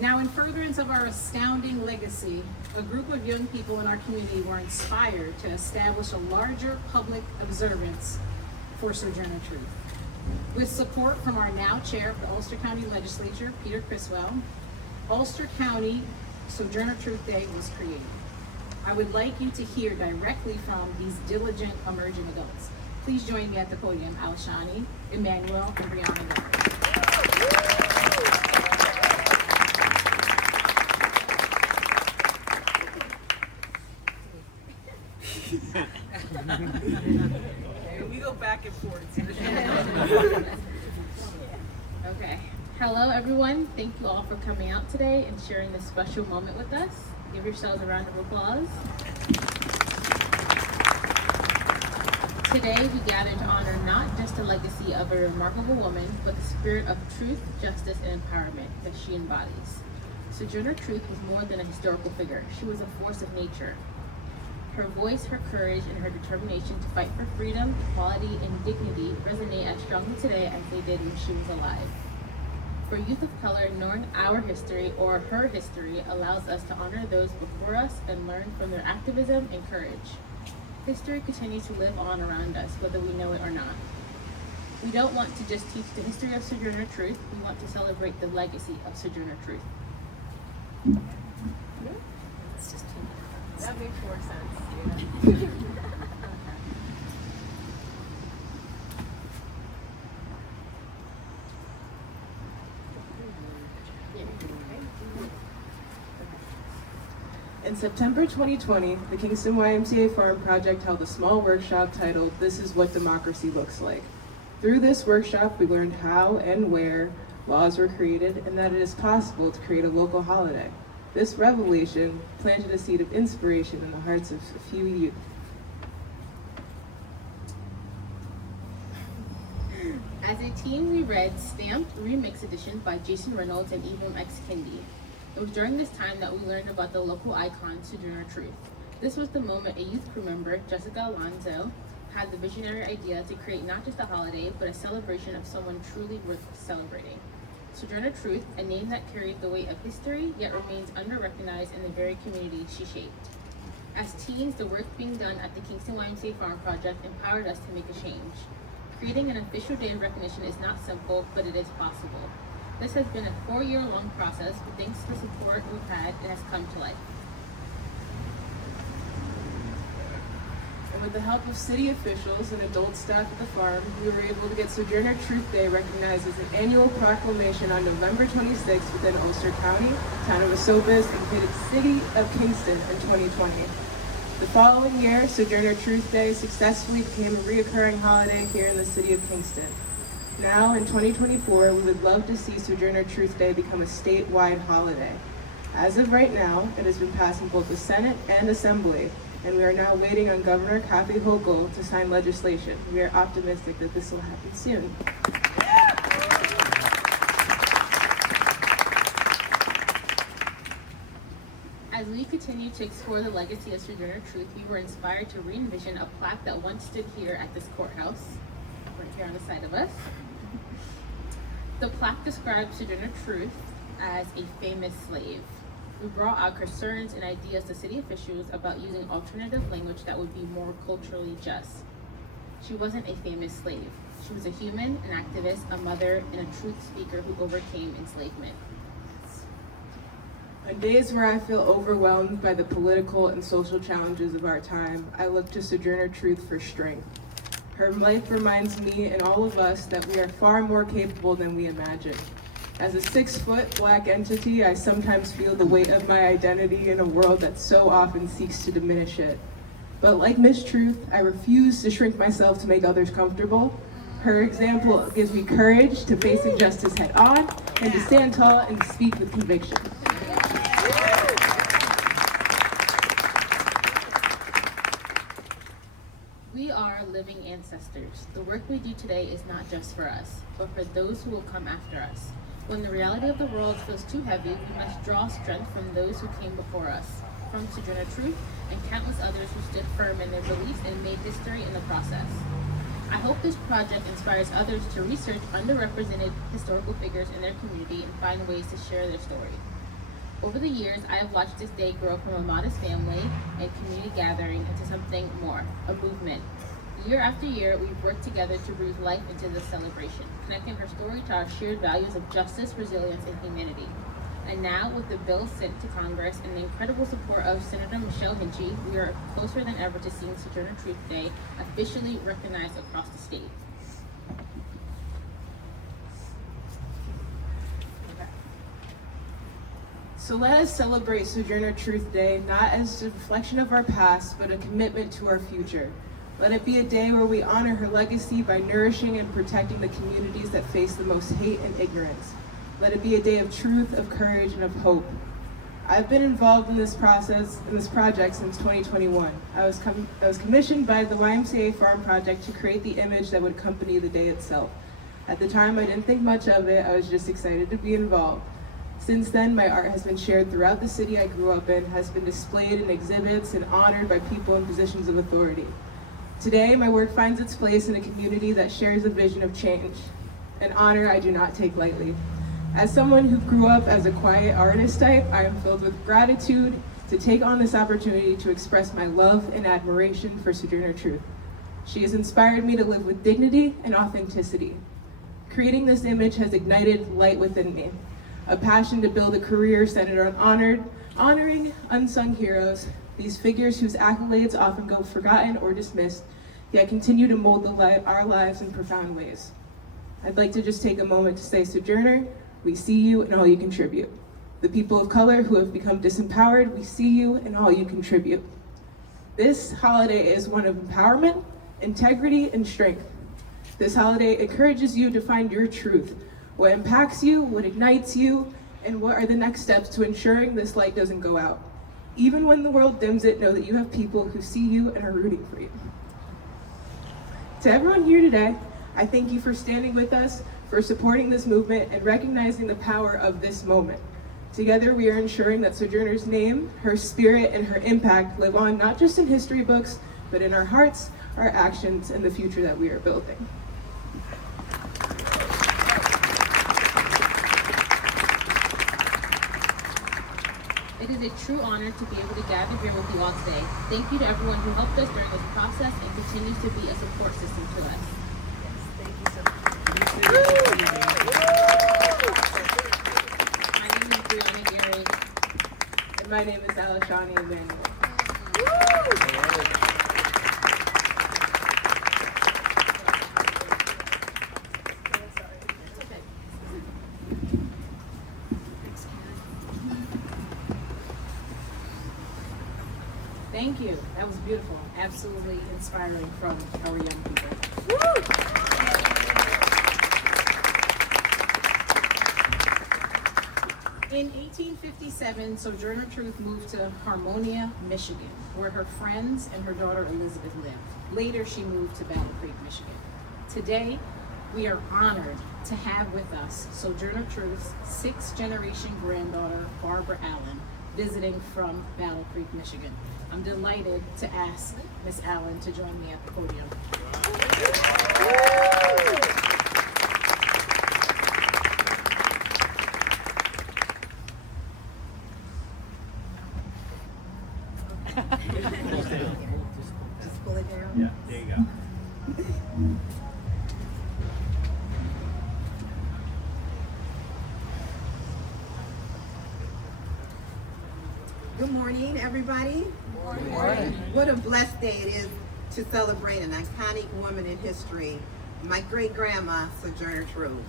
Now, in furtherance of our astounding legacy, a group of young people in our community were inspired to establish a larger public observance for Sojourner Truth. With support from our now chair of the Ulster County Legislature, Peter Criswell, Ulster County Sojourner Truth Day was created. I would like you to hear directly from these diligent emerging adults. Please join me at the podium, Alishani, Emmanuel, and Brianna. We go back and forth. Okay. Hello, everyone. Thank you all for coming out today and sharing this special moment with us. Give yourselves a round of applause. Today, we gather to honor not just the legacy of a remarkable woman, but the spirit of truth, justice, and empowerment that she embodies. Sojourner Truth was more than a historical figure. She was a force of nature. Her voice, her courage, and her determination to fight for freedom, equality, and dignity resonate as strongly today as they did when she was alive. For youth of color, knowing our history or her history allows us to honor those before us and learn from their activism and courage. History continues to live on around us, whether we know it or not. We don't want to just teach the history of Sojourner Truth, we want to celebrate the legacy of Sojourner Truth. That makes more sense. Yeah. In September 2020, the Kingston YMCA Farm Project held a small workshop titled, "This is what democracy looks like." Through this workshop, we learned how and where laws were created and that it is possible to create a local holiday. This revelation planted a seed of inspiration in the hearts of a few youth. As a teen, we read Stamped Remix Edition by Jason Reynolds and Evam X. Kendi. It was during this time that we learned about the local icon, Sojourner Truth. This was the moment a youth crew member, Jessica Alonzo, had the visionary idea to create not just a holiday, but a celebration of someone truly worth celebrating. Sojourner Truth, a name that carried the weight of history, yet remains under-recognized in the very community she shaped. As teens, the work being done at the Kingston YMCA Farm Project empowered us to make a change. Creating an official day of recognition is not simple, but it is possible. This has been a 4-year-long process, but thanks to the support we've had, it has come to life. And with the help of city officials and adult staff at the farm, we were able to get Sojourner Truth Day recognized as an annual proclamation on November 26th within Ulster County, Town of Esopus, and the City of Kingston in 2020. The following year, Sojourner Truth Day successfully became a reoccurring holiday here in the City of Kingston. Now, in 2024, we would love to see Sojourner Truth Day become a statewide holiday. As of right now, it has been passed in both the Senate and Assembly, and we are now waiting on Governor Kathy Hochul to sign legislation. We are optimistic that this will happen soon. As we continue to explore the legacy of Sojourner Truth, we were inspired to re-envision a plaque that once stood here at this courthouse, right here on the side of us. The plaque describes Sojourner Truth as a famous slave. We brought our concerns and ideas to city officials about using alternative language that would be more culturally just. She wasn't a famous slave. She was a human, an activist, a mother, and a truth speaker who overcame enslavement. On days where I feel overwhelmed by the political and social challenges of our time, I look to Sojourner Truth for strength. Her life reminds me and all of us that we are far more capable than we imagine. As a 6-foot Black entity, I sometimes feel the weight of my identity in a world that so often seeks to diminish it. But like Miss Truth, I refuse to shrink myself to make others comfortable. Her example gives me courage to face injustice head on and to stand tall and to speak with conviction. We are living ancestors. The work we do today is not just for us, but for those who will come after us. When the reality of the world feels too heavy, we must draw strength from those who came before us, from Sojourner Truth and countless others who stood firm in their beliefs and made history in the process. I hope this project inspires others to research underrepresented historical figures in their community and find ways to share their story. Over the years, I have watched this day grow from a modest family and community gathering into something more, a movement. Year after year, we've worked together to breathe life into this celebration, connecting her story to our shared values of justice, resilience, and humanity. And now, with the bill sent to Congress and the incredible support of Senator Michelle Hinchy, we are closer than ever to seeing Sojourner Truth Day officially recognized across the state. So let us celebrate Sojourner Truth Day not as a reflection of our past, but a commitment to our future. Let it be a day where we honor her legacy by nourishing and protecting the communities that face the most hate and ignorance. Let it be a day of truth, of courage, and of hope. I've been involved in this project since 2021. I was commissioned by the YMCA Farm Project to create the image that would accompany the day itself. At the time, I didn't think much of it. I was just excited to be involved. Since then, my art has been shared throughout the city I grew up in, has been displayed in exhibits, and honored by people in positions of authority. Today, my work finds its place in a community that shares a vision of change, an honor I do not take lightly. As someone who grew up as a quiet artist type, I am filled with gratitude to take on this opportunity to express my love and admiration for Sojourner Truth. She has inspired me to live with dignity and authenticity. Creating this image has ignited light within me, a passion to build a career centered on honoring unsung heroes, these figures whose accolades often go forgotten or dismissed, yet continue to mold our lives in profound ways. I'd like to just take a moment to say, Sojourner, we see you and all you contribute. The people of color who have become disempowered, we see you and all you contribute. This holiday is one of empowerment, integrity, and strength. This holiday encourages you to find your truth, what impacts you, what ignites you, and what are the next steps to ensuring this light doesn't go out. Even when the world dims it, know that you have people who see you and are rooting for you. To everyone here today, I thank you for standing with us, for supporting this movement, and recognizing the power of this moment. Together, we are ensuring that Sojourner's name, her spirit, and her impact live on not just in history books, but in our hearts, our actions, and the future that we are building. It is a true honor to be able to gather here with you all today. Thank you to everyone who helped us during this process and continues to be a support system to us. Thank you so much. My name is Brianna Gary. And my name is Alashani Emmanuel. Thank you. That was beautiful. Absolutely inspiring from our young people. In 1857, Sojourner Truth moved to Harmonia, Michigan, where her friends and her daughter Elizabeth lived. Later, she moved to Battle Creek, Michigan. Today, we are honored to have with us Sojourner Truth's sixth-generation granddaughter, Barbara Allen, visiting from Battle Creek, Michigan. I'm delighted to ask Miss Allen to join me at the podium. Just pull it down. Yeah, there you go. Good morning, everybody. Good morning. What a blessed day it is to celebrate an iconic woman in history, my great-grandma, Sojourner Truth.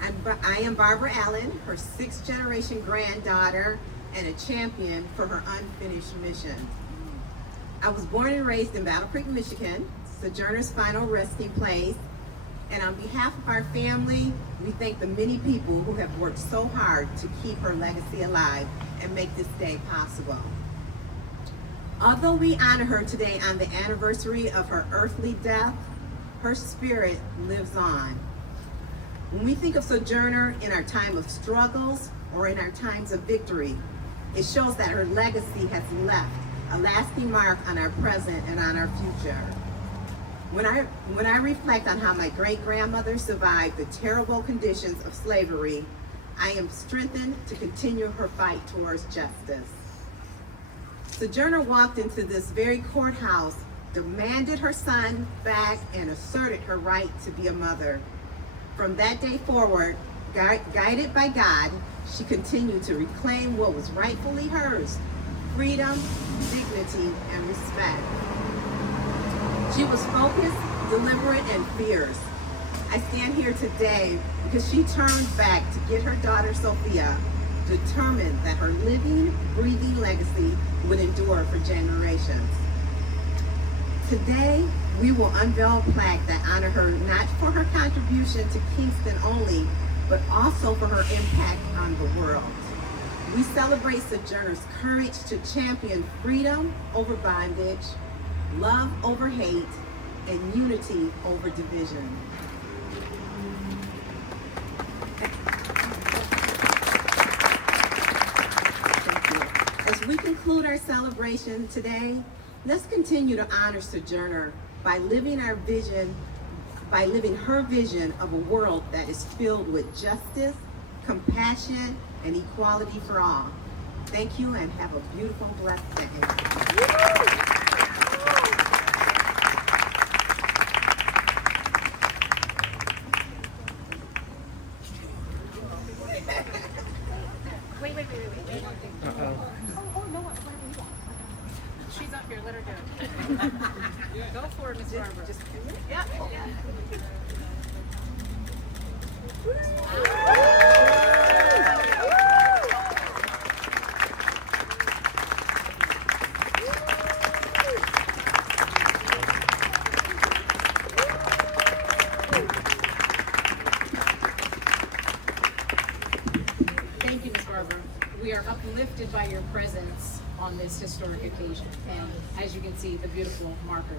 I am Barbara Allen, her sixth-generation granddaughter, and a champion for her unfinished mission. I was born and raised in Battle Creek, Michigan, Sojourner's final resting place. And on behalf of our family, we thank the many people who have worked so hard to keep her legacy alive and make this day possible. Although we honor her today on the anniversary of her earthly death, her spirit lives on. When we think of Sojourner in our time of struggles or in our times of victory, it shows that her legacy has left a lasting mark on our present and on our future. When I reflect on how my great-grandmother survived the terrible conditions of slavery, I am strengthened to continue her fight towards justice. Sojourner walked into this very courthouse, demanded her son back, and asserted her right to be a mother. From that day forward, guided by God, she continued to reclaim what was rightfully hers: freedom, dignity, and respect. She was focused, deliberate, and fierce. I stand here today because she turned back to get her daughter Sophia, determined that her living, breathing legacy would endure for generations. Today, we will unveil a plaque that honor her not for her contribution to Kingston only, but also for her impact on the world. We celebrate Sojourner's courage to champion freedom over bondage, love over hate, and unity over division. Thank you. As we conclude our celebration today, let's continue to honor Sojourner by living her vision of a world that is filled with justice, compassion, and equality for all. Thank you and have a beautiful, blessed day. She's up here, let her do it. Go for it, Miss Barbara. Yeah. Thank you, Miss Barbara. We are uplifted by your presence on this historic occasion, and as you can see, the beautiful marker.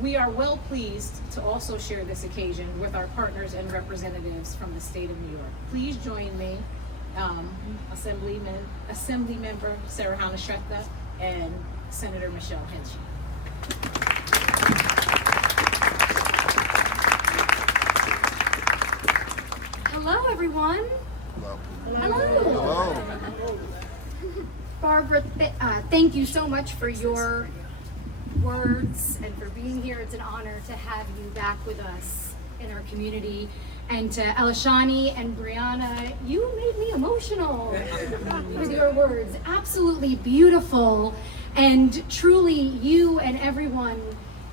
We are well pleased to also share this occasion with our partners and representatives from the state of New York. Please join me, Assemblymember Sarah Hannah-Shrestha and Senator Michelle Henchy. Hello, everyone. Hello. Barbara, thank you so much for your words and for being here. It's an honor to have you back with us in our community. And to Elishani and Brianna, you made me emotional with your words. Absolutely beautiful. And truly, you and everyone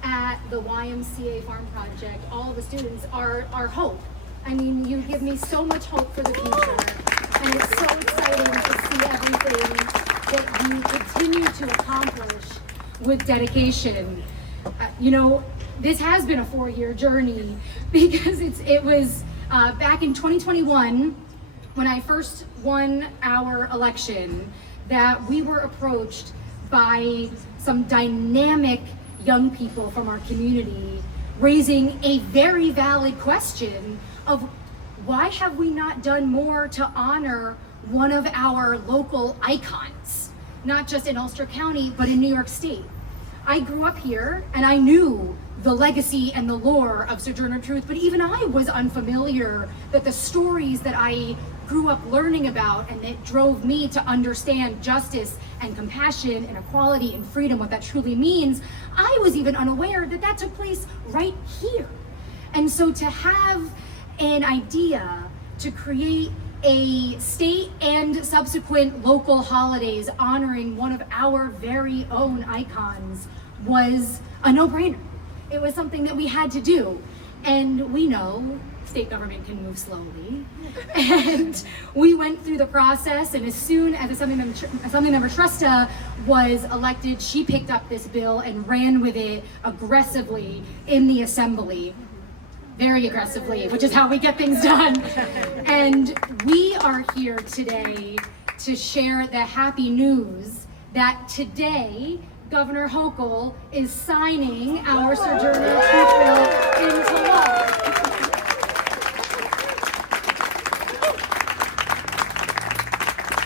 at the YMCA Farm Project, all the students, are hope. I mean, you give me so much hope for the future. And it's so exciting to see everything that you continue to accomplish with dedication. You know, this has been a 4-year journey because it was back in 2021 when I first won our election that we were approached by some dynamic young people from our community raising a very valid question of why have we not done more to honor one of our local icons, not just in Ulster County, but in New York State. I grew up here and I knew the legacy and the lore of Sojourner Truth, but even I was unfamiliar that the stories that I grew up learning about and that drove me to understand justice and compassion and equality and freedom, what that truly means, I was even unaware that that took place right here. And so to have an idea to create a state and subsequent local holidays honoring one of our very own icons was a no-brainer. It was something that we had to do. And we know state government can move slowly. And we went through the process, and as soon as Assemblymember Shrestha was elected, she picked up this bill and ran with it aggressively in the assembly. Very aggressively, which is how we get things done. And we are here today to share the happy news that today Governor Hochul is signing our Sojourner Truth Bill into law.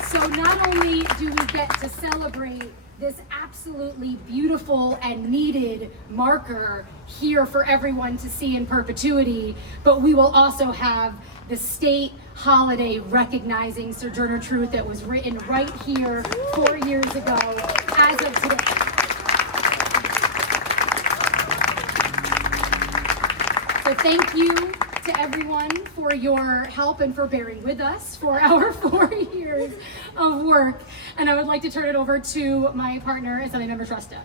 So not only do we get to celebrate this absolutely beautiful and needed marker here for everyone to see in perpetuity, but we will also have the state holiday recognizing Sojourner Truth that was written right here 4 years ago as of today. So thank you to everyone for your help and for bearing with us for our 4 years of work. And I would like to turn it over to my partner, Assemblymember Trusta.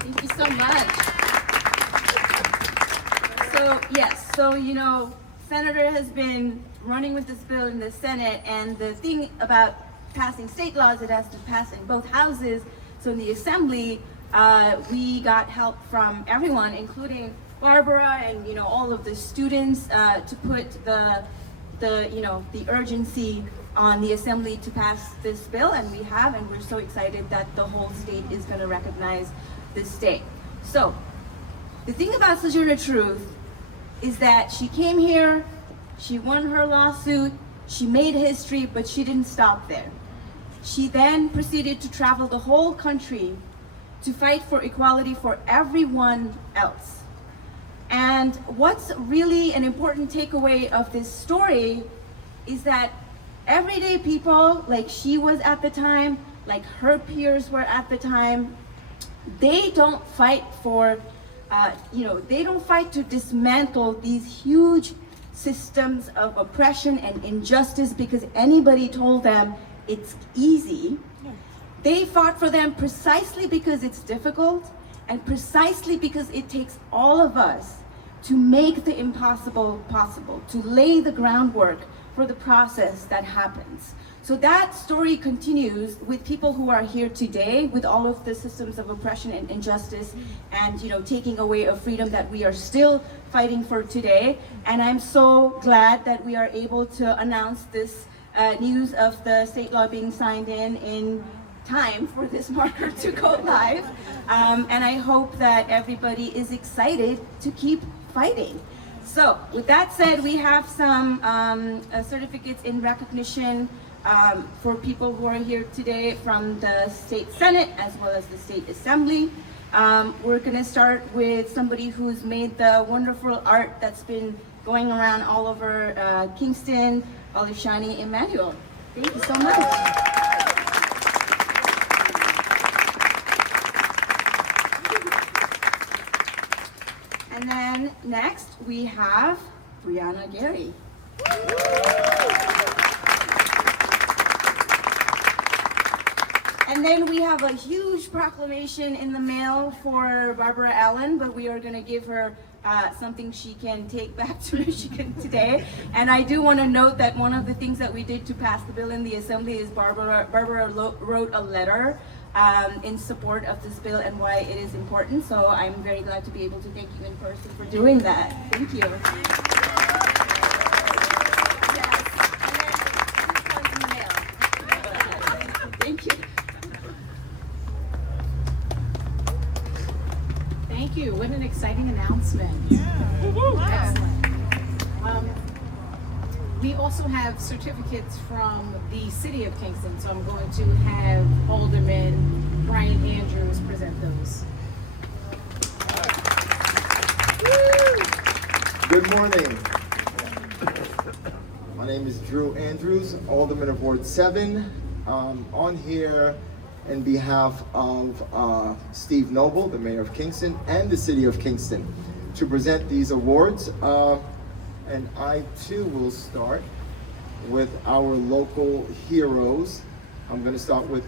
Thank you so much. So yes, so you know, Senator has been running with this bill in the Senate, and the thing about passing state laws, it has to pass in both houses. So in the Assembly, we got help from everyone, including Barbara and you know all of the students, to put the urgency on the Assembly to pass this bill, and we have, and we're so excited that the whole state is going to recognize this day. So the thing about Sojourner Truth is that she came here, she won her lawsuit, she made history, but she didn't stop there. She then proceeded to travel the whole country to fight for equality for everyone else. And what's really an important takeaway of this story is that everyday people, like she was at the time, like her peers were at the time, they don't fight for, they don't fight to dismantle these huge systems of oppression and injustice because anybody told them it's easy. They fought for them precisely because it's difficult and precisely because it takes all of us to make the impossible possible, to lay the groundwork for the process that happens. So that story continues with people who are here today, with all of the systems of oppression and injustice and taking away a freedom that we are still fighting for today. And I'm so glad that we are able to announce this news of the state law being signed in time for this marker to go live. And I hope that everybody is excited to keep fighting. So with that said, we have some certificates in recognition for people who are here today from the state Senate as well as the state Assembly. We're gonna start with somebody who's made the wonderful art that's been going around all over Kingston, Alishani Emmanuel. Thank you so much. And then next we have Brianna Gary. And then we have a huge proclamation in the mail for Barbara Allen, but we are going to give her something she can take back to Michigan today. And I do want to note that one of the things that we did to pass the bill in the Assembly is Barbara wrote a letter in support of this bill and why it is important. So I'm very glad to be able to thank you in person for doing that. Thank you. Thank you. Thank you. What an exciting announcement. Excellent. We also have certificates from the city of Kingston, so I'm going to have Alderman Brian Andrews present those. Good morning. My name is Drew Andrews, Alderman of Ward 7. On here in behalf of Steve Noble, the Mayor of Kingston, and the City of Kingston to present these awards. And I too will start with our local heroes. I'm going to start with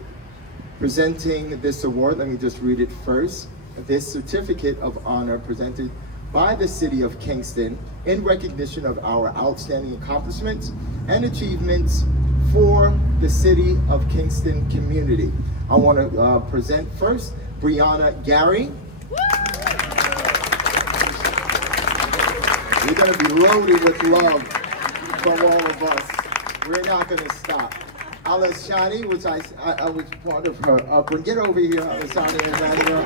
presenting this award. Let me just read it first. This certificate of honor presented by the City of Kingston in recognition of our outstanding accomplishments and achievements for the City of Kingston community. I want to present first Brianna Gary. You're going to be loaded with love from all of us. We're not going to stop. Alishani, which I was part of her upbringing. Get over here, Alishani Emmanuel.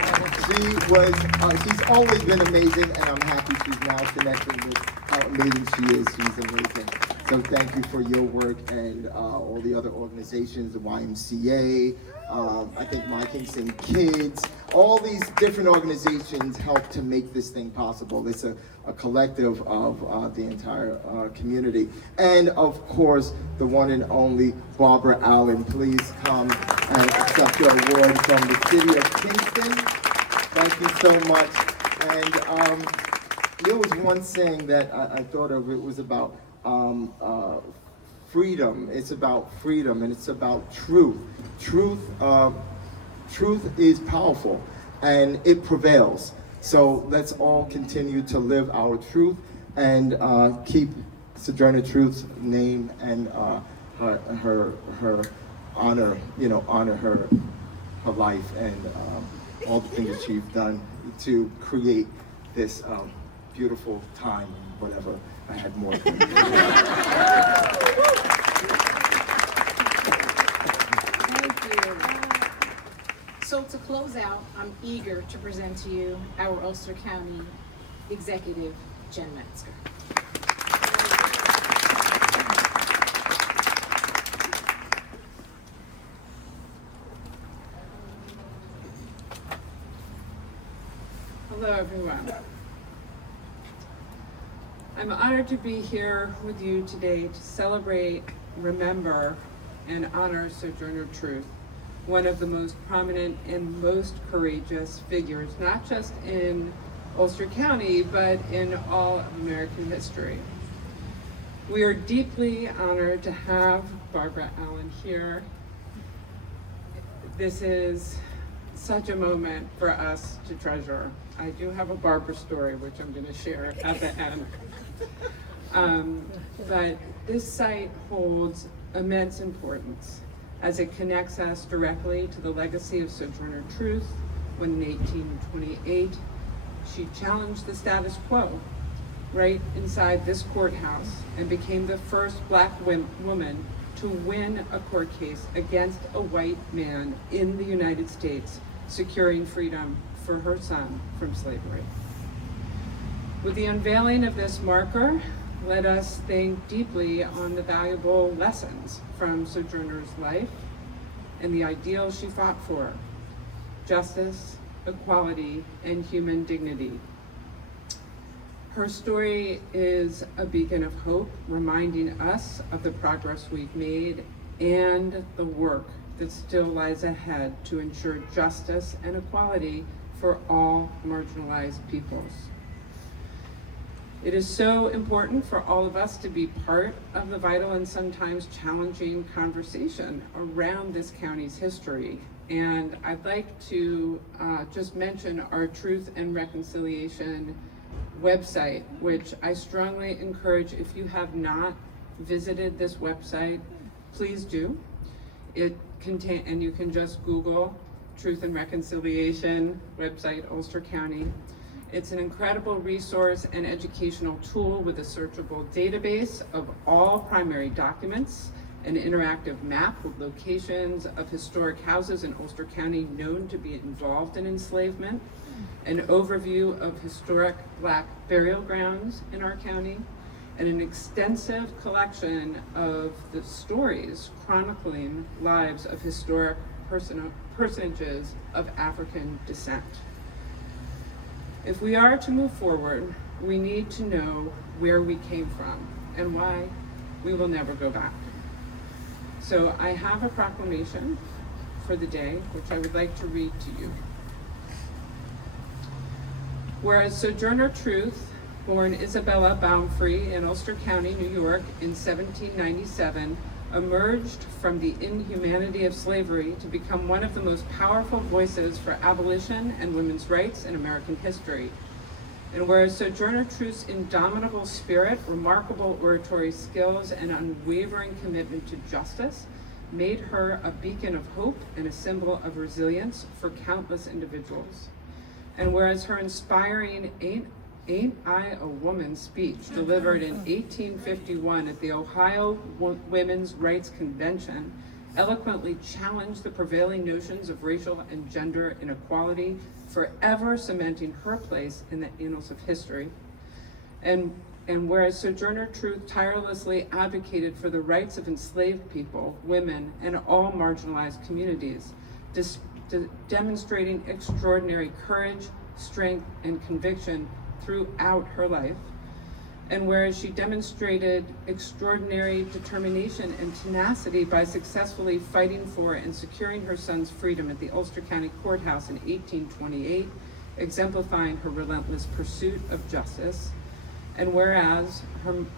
She's always been amazing, and I'm happy she's now connecting with how amazing she is. She's amazing. So So thank you for your work and all the other organizations, the YMCA, I think My Kingston Kids, all these different organizations help to make this thing possible. It's a collective of the entire community. And of course, the one and only Barbara Allen. Please come and accept your award from the City of Kingston. Thank you so much. And there was one saying that I thought of, it was about freedom. It's about freedom, and it's about truth. Truth is powerful, and it prevails. So let's all continue to live our truth and keep Sojourner Truth's name and her honor, honor her life and all the things that she's done to create this beautiful time, whatever. I had more. Thank you. So to close out, I'm eager to present to you our Ulster County Executive, Jen Metzger. Hello, everyone. I'm honored to be here with you today to celebrate, remember, and honor Sojourner Truth, one of the most prominent and most courageous figures, not just in Ulster County, but in all of American history. We are deeply honored to have Barbara Allen here. This is such a moment for us to treasure. I do have a Barbara story, which I'm going to share at the end. But this site holds immense importance as it connects us directly to the legacy of Sojourner Truth, when in 1828 she challenged the status quo right inside this courthouse and became the first Black woman to win a court case against a white man in the United States, securing freedom for her son from slavery. With the unveiling of this marker, let us think deeply on the valuable lessons from Sojourner's life and the ideals she fought for: justice, equality, and human dignity. Her story is a beacon of hope, reminding us of the progress we've made and the work that still lies ahead to ensure justice and equality for all marginalized peoples. It is so important for all of us to be part of the vital and sometimes challenging conversation around this county's history. And I'd like to just mention our Truth and Reconciliation website, which I strongly encourage, if you have not visited this website, please do. And you can just Google Truth and Reconciliation website, Ulster County. It's an incredible resource and educational tool with a searchable database of all primary documents, an interactive map with locations of historic houses in Ulster County known to be involved in enslavement, an overview of historic Black burial grounds in our county, and an extensive collection of the stories chronicling lives of historic personages of African descent. If we are to move forward, we need to know where we came from and why we will never go back. So I have a proclamation for the day, which I would like to read to you. Whereas Sojourner Truth, born Isabella Baumfree in Ulster County, New York in 1797, emerged from the inhumanity of slavery to become one of the most powerful voices for abolition and women's rights in American history. And whereas Sojourner Truth's indomitable spirit, remarkable oratory skills, and unwavering commitment to justice made her a beacon of hope and a symbol of resilience for countless individuals. And whereas her inspiring Ain't I a Woman speech, delivered in 1851 at the Ohio Women's Rights Convention, eloquently challenged the prevailing notions of racial and gender inequality, forever cementing her place in the annals of history. And And whereas Sojourner Truth tirelessly advocated for the rights of enslaved people, women, and all marginalized communities, demonstrating extraordinary courage, strength, and conviction throughout her life. And whereas she demonstrated extraordinary determination and tenacity by successfully fighting for and securing her son's freedom at the Ulster County Courthouse in 1828, exemplifying her relentless pursuit of justice. And whereas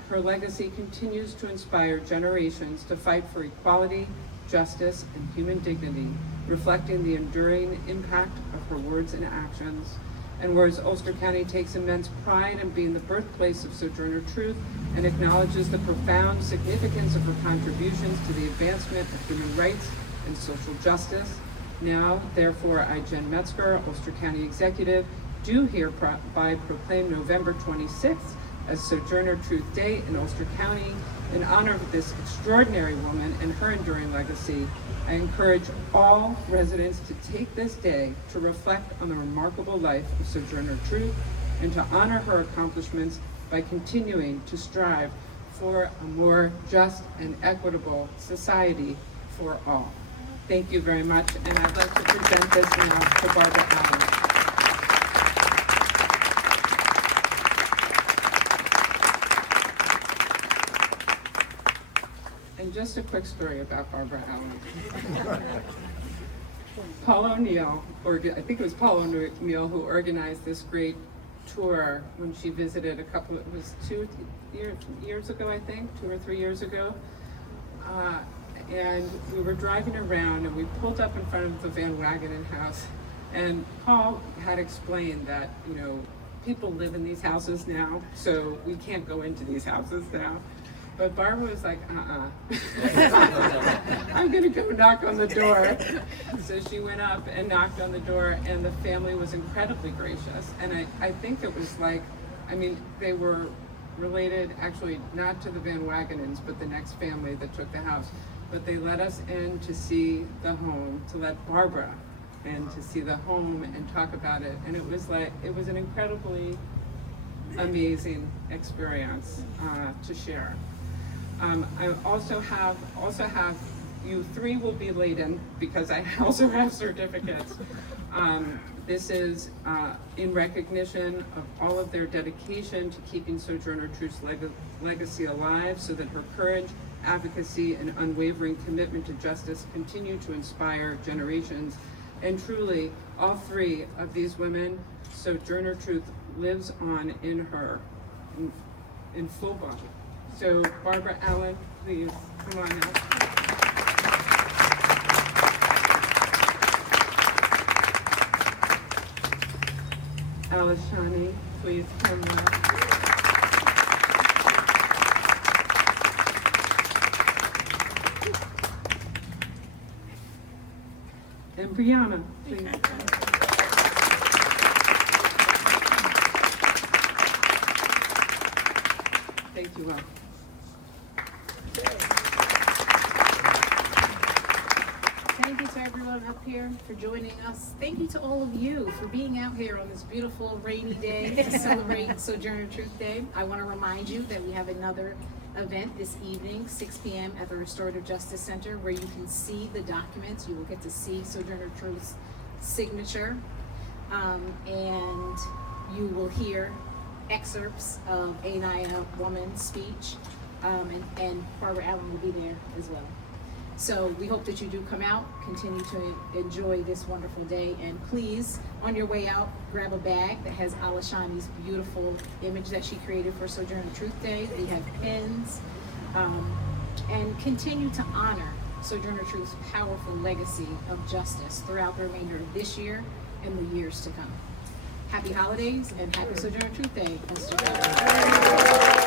her legacy continues to inspire generations to fight for equality, justice, and human dignity, reflecting the enduring impact of her words and actions. And whereas Ulster County takes immense pride in being the birthplace of Sojourner Truth and acknowledges the profound significance of her contributions to the advancement of human rights and social justice, now, therefore, I, Jen Metzger, Ulster County Executive, do hereby proclaim November 26th as Sojourner Truth Day in Ulster County in honor of this extraordinary woman and her enduring legacy. I encourage all residents to take this day to reflect on the remarkable life of Sojourner Truth and to honor her accomplishments by continuing to strive for a more just and equitable society for all. Thank you very much, and I'd like to present this now to Barbara Allen. And just a quick story about Barbara Allen. Paul O'Neill, or I think it was Paul O'Neill who organized this great tour when she visited it was 2 years ago, I think, 2 or 3 years ago. And we were driving around and we pulled up in front of the Van Wagenen house, and Paul had explained that, you know, people live in these houses now, so we can't go into these houses now. But Barbara was like, I'm gonna go knock on the door. So she went up and knocked on the door, and the family was incredibly gracious. And I think it was like, I mean, they were related, actually not to the Van Wagenens, but the next family that took the house. But they let us in to see the home, to let Barbara in to see the home and talk about it. And it was like, it was an incredibly amazing experience to share. I also have you three will be laden because I also have certificates. This is in recognition of all of their dedication to keeping Sojourner Truth's legacy alive, so that her courage, advocacy, and unwavering commitment to justice continue to inspire generations. And truly, all three of these women, Sojourner Truth lives on in her, in full body. So Barbara Allen, please come on now. Alishani, please come up. And Brianna, please. Thank you all. Thank you to everyone up here for joining us. Thank you to all of you for being out here on this beautiful rainy day to celebrate Sojourner Truth Day. I want to remind you that we have another event this evening, 6 p.m. at the Restorative Justice Center, where you can see the documents. You will get to see Sojourner Truth's signature, and you will hear excerpts of Anaya Woman's speech, and Barbara Allen will be there as well. So we hope that you do come out, continue to enjoy this wonderful day, and please, on your way out, grab a bag that has Alishani's beautiful image that she created for Sojourner Truth Day. We have pins, and continue to honor Sojourner Truth's powerful legacy of justice throughout the remainder of this year and the years to come. Happy holidays and happy Sojourner Truth Day, Mr.